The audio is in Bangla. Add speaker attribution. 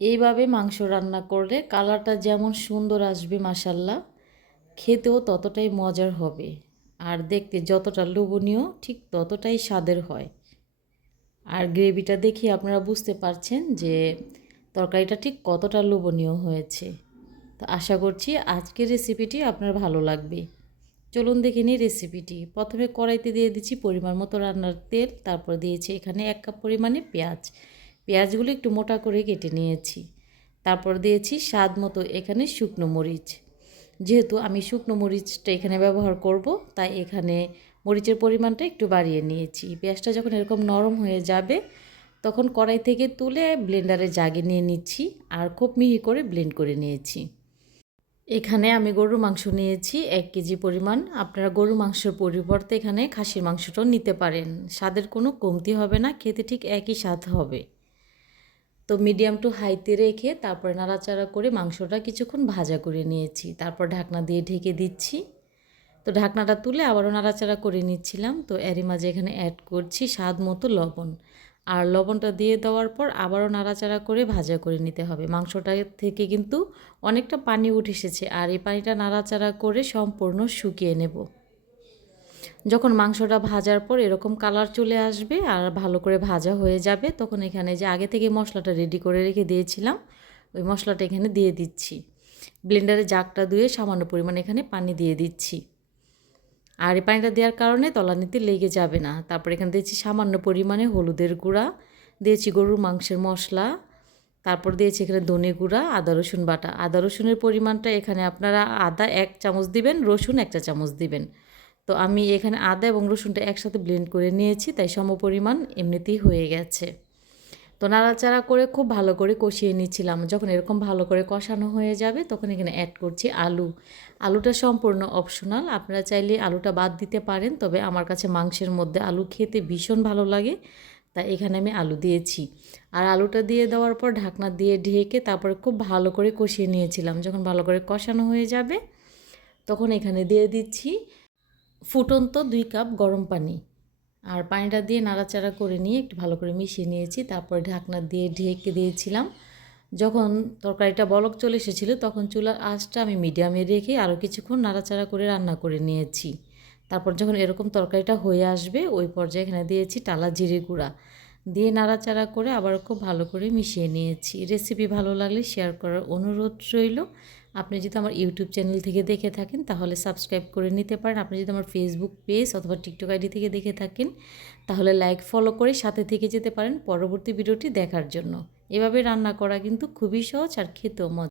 Speaker 1: এইভাবে মাংস রান্না করলে কালারটা যেমন সুন্দর আসবে মাসাল্লাহ খেতেও ততটাই মজার হবে। আর দেখতে যতটা লোভনীয়, ঠিক ততটাই স্বাদের হয়। আর গ্রেভিটা দেখে আপনারা বুঝতে পারছেন যে তরকারিটা ঠিক কতটা লোভনীয় হয়েছে। তো আশা করছি আজকের রেসিপিটি আপনার ভালো লাগবে। চলুন দেখে নিই রেসিপিটি। প্রথমে কড়াইতে দিয়ে দিচ্ছি পরিমাণ মতো রান্নার তেল, তারপর দিয়েছি এখানে এক কাপ পরিমাণে পেঁয়াজ। পেঁয়াজগুলো একটু মোটা করে কেটে নিয়েছি। তারপর দিয়েছি স্বাদ মতো এখানে শুকনো মরিচ। যেহেতু আমি শুকনো মরিচটা এখানে ব্যবহার করব, তাই এখানে মরিচের পরিমাণটা একটু বাড়িয়ে নিয়েছি। পেঁয়াজটা যখন এরকম নরম হয়ে যাবে, তখন কড়াই থেকে তুলে ব্লেন্ডারে জাগে নিয়ে নিচ্ছি আর খুব মিহি করে ব্লেন্ড করে নিয়েছি। এখানে আমি গরুর মাংস নিয়েছি এক কেজি পরিমাণ। আপনারা গরু মাংসের পরিবর্তে এখানে খাসির মাংসটাও নিতে পারেন। স্বাদের কোনো কমতি হবে না, খেতে ঠিক একই স্বাদ হবে। তো মিডিয়াম টু হাইতে রেখে তারপরে নাড়াচাড়া করে মাংসটা কিছুক্ষণ ভাজা করে নিয়েছি। তারপর ঢাকনা দিয়ে ঢেকে দিচ্ছি। তো ঢাকনাটা তুলে আবারও নাড়াচাড়া করে নিচ্ছিলাম। তো এরই মাঝে এখানে অ্যাড করছি স্বাদ মতো লবণ। আর লবণটা দিয়ে দেওয়ার পর আবারও নাড়াচাড়া করে ভাজা করে নিতে হবে। মাংসটা থেকে কিন্তু অনেকটা পানি উঠে এসেছে। আর এই পানিটা নাড়াচাড়া করে সম্পূর্ণ শুকিয়ে নেব। যখন মাংসটা ভাজার পর এরকম কালার চলে আসবে আর ভালো করে ভাজা হয়ে যাবে, তখন এখানে যে আগে থেকে মশলাটা রেডি করে রেখে দিয়েছিলাম, ওই মশলাটা এখানে দিয়ে দিচ্ছি। ব্লেন্ডারে জাগটা ধুয়ে সামান্য পরিমাণে এখানে পানি দিয়ে দিচ্ছি। আর এই পানিটা দেওয়ার কারণে তলানিতে লেগে যাবে না। তারপর এখানে দিয়েছি সামান্য পরিমাণে হলুদের গুঁড়া, দিয়েছি গরুর মাংসের মশলা, তারপর দিয়েছি এখানে ধনে গুঁড়া, আদা, রসুন বাটা। আদা, রসুনের পরিমাণটা এখানে আপনারা আদা এক চামচ দিবেন, রসুন একটা চামচ দিবেন। তো আমি এখানে আদা এবং রসুনটা একসাথে ব্লেন্ড করে নিয়েছি, তাই সম পরিমাণ এমনিতেই হয়ে গেছে। তো নাড়াচাড়া করে খুব ভালো করে কষিয়ে নিচ্ছিলাম। যখন এরকম ভালো করে কষানো হয়ে যাবে, তখন এখানে অ্যাড করছি আলু। আলুটা সম্পূর্ণ অপশনাল আপনারা চাইলে আলুটা বাদ দিতে পারেন, তবে আমার কাছে মাংসের মধ্যে আলু খেতে ভীষণ ভালো লাগে, তাই এখানে আমি আলু দিয়েছি। আর আলুটা দিয়ে দেওয়ার পর ঢাকনা দিয়ে ঢেকে তারপরে খুব ভালো করে কষিয়ে নিয়েছিলাম। যখন ভালো করে কষানো হয়ে যাবে, তখন এখানে দিয়ে দিচ্ছি ফুটন্ত দুই কাপ গরম পানি আর পানিটা দিয়ে নাড়াচাড়া করে নিয়ে একটু ভালো করে মিশিয়ে নিয়েছি। তারপরে ঢাকনা দিয়ে ঢেকে দিয়েছিলাম। যখন তরকারিটা বলক চলে এসেছিল তখন চুলার আঁচটা আমি মিডিয়ামে রেখে আরও কিছুক্ষণ নাড়াচাড়া করে রান্না করে নিয়েছি। তারপর যখন এরকম তরকারিটা হয়ে আসবে ওই পর্যায়ে এখানে দিয়েছি টালা জিরে গুঁড়া। দিয়ে নাড়াচাড়া করে আবার খুব ভালো করে মিশিয়ে নিয়েছি। রেসিপি ভালো লাগলে শেয়ার করার অনুরোধ রইল। আপনি যদি আমার ইউটিউব চ্যানেল থেকে দেখে থাকেন, তাহলে সাবস্ক্রাইব করে নিতে পারেন। আপনি যদি আমার ফেসবুক পেজ অথবা টিকটক আইডি থেকে দেখে থাকেন, তাহলে লাইক ফলো করে সাথে থেকে যেতে পারেন পরবর্তী ভিডিওটি দেখার জন্য। এভাবে রান্না করা কিন্তু খুবই সহজ আর খেতেও মজা।